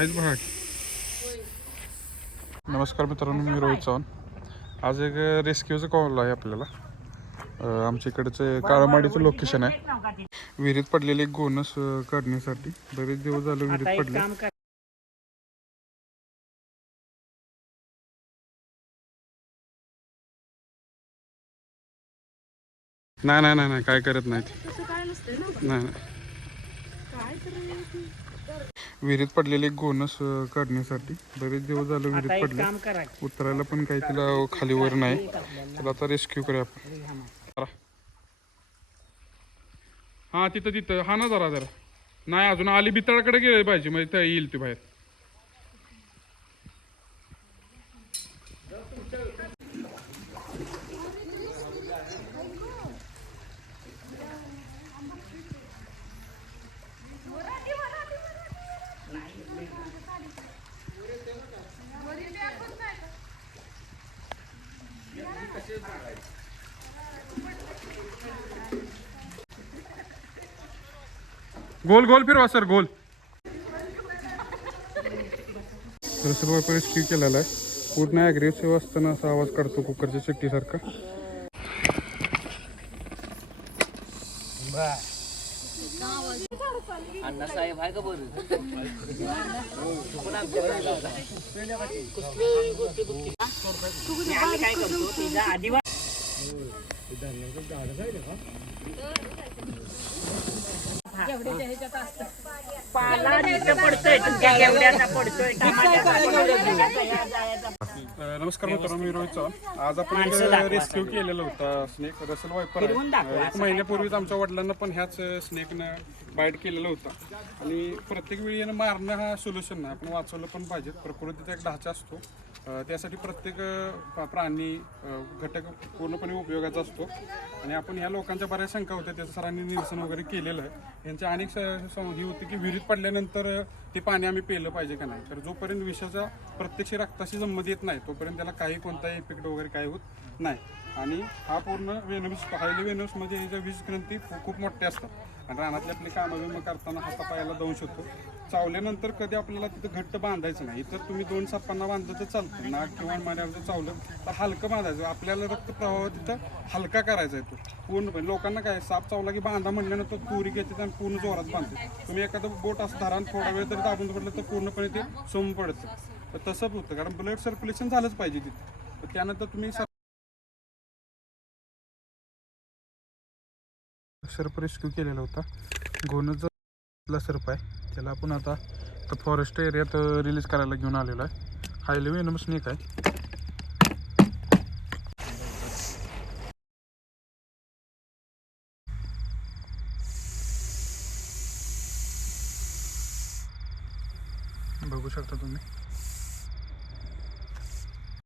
आहेच बघा. नमस्कार मित्रांनो, मी रोहित चव्हाण. आज एक रेस्क्यूचं कॉल आहे आपल्याला. आमच्या इकडचं काळमाडीचं लोकेशन आहे. विहिरीत पडलेले एक गोनस काढण्यासाठी बरेच दिवस झाले विहिरीत पडले. नाही नाही नाही नाही, काय करत नाहीत. नाही विहिरीत पडलेले एक गोनस काढण्यासाठी बरेच दिवस झाले विहिरीत पडले. उतरायला पण काही तिला खाली वर नाही. त्याला आता रेस्क्यू करूया आपण. हा तिथं हा ना जरा जरा नाही, अजून आली बितळाकडे गेले पाहिजे म्हणजे त्या येईल ती बाहेर. गोल गोल फिरवा सर, गोल. सर्व रेस्क्यू केलेला आहे. पूर्ण ॲग्रेसिव्ह असताना असा आवाज काढतो कुकरच्या शिट्टीसारखा. अण्णासाहेब आहे का बरं? काय करतो तिचा आदिवासी नमस्कार मित्रांनो, मी रोहित चव्हाण. आज आपण रेस्क्यू केलेला होता स्नेक, रसल वायपर. एक महिन्यापूर्वीच आमच्या वडिलांना पण ह्याच स्नेकनं बाईट केलेलं होतं. आणि प्रत्येक वेळी यानं मारणं हा सोल्युशन नाही, आपण वाचवलं पण पाहिजे. प्रकृतीचा एक ढाचा असतो, त्यासाठी प्रत्येक प्राणी घटक पूर्णपणे उपयोगाचा असतो. आणि आपण ह्या लोकांच्या बऱ्याच शंका होत्या, त्याचं सरांनी निरसन वगैरे केलेलं आहे. यांची अनेक ही होती की विहिरीत पडल्यानंतर ते पाणी आम्ही पिलं पाहिजे का नाही. तर जोपर्यंत विषाचा प्रत्यक्ष रक्ताशी संबंध येत नाही तोपर्यंत त्याला काही कोणताही इफेक्ट वगैरे काही होत नाही. आणि हा पूर्ण वेनम्स, हायली वेनम्स म्हणजे ह्याच्या विष ग्रंथी खूप मोठ्या असतात. आणि रानातले आपले कामं करताना हातापायाला दंश होतो. चावल्यानंतर कधी आपल्याला तिथं घट्ट बांधायचं नाही. तर तुम्ही 2 सापांना बांधलं तर चालतं. नाक किंवा मान्यावर जर चावलं तर हलकं बांधायचं. आपल्याला रक्तप्रवाह तिथं हलका करायचा आहे. तो पूर्णपणे लोकांना काय, साप चावला की बांधा म्हटल्यानंतर तुरी घेते आणि पूर्ण जोरात बांधते. तुम्ही एखादं बोट असं धरा थोडा वेळ तरी दाबून पडलं तर पूर्णपणे ते सोम पडतं. तर तसंच होतं, कारण ब्लड सर्क्युलेशन झालंच पाहिजे तिथे. तर त्यानंतर तुम्ही सर्प रेस्क्यू केलेला होता. गोनसचा सर्प आहे, त्याला आपण आता फॉरेस्ट एरियात रिलीज करायला घेऊन आलेलो आहे. हायली वेनमस स्नेक आहे. बघू शकता तुम्ही.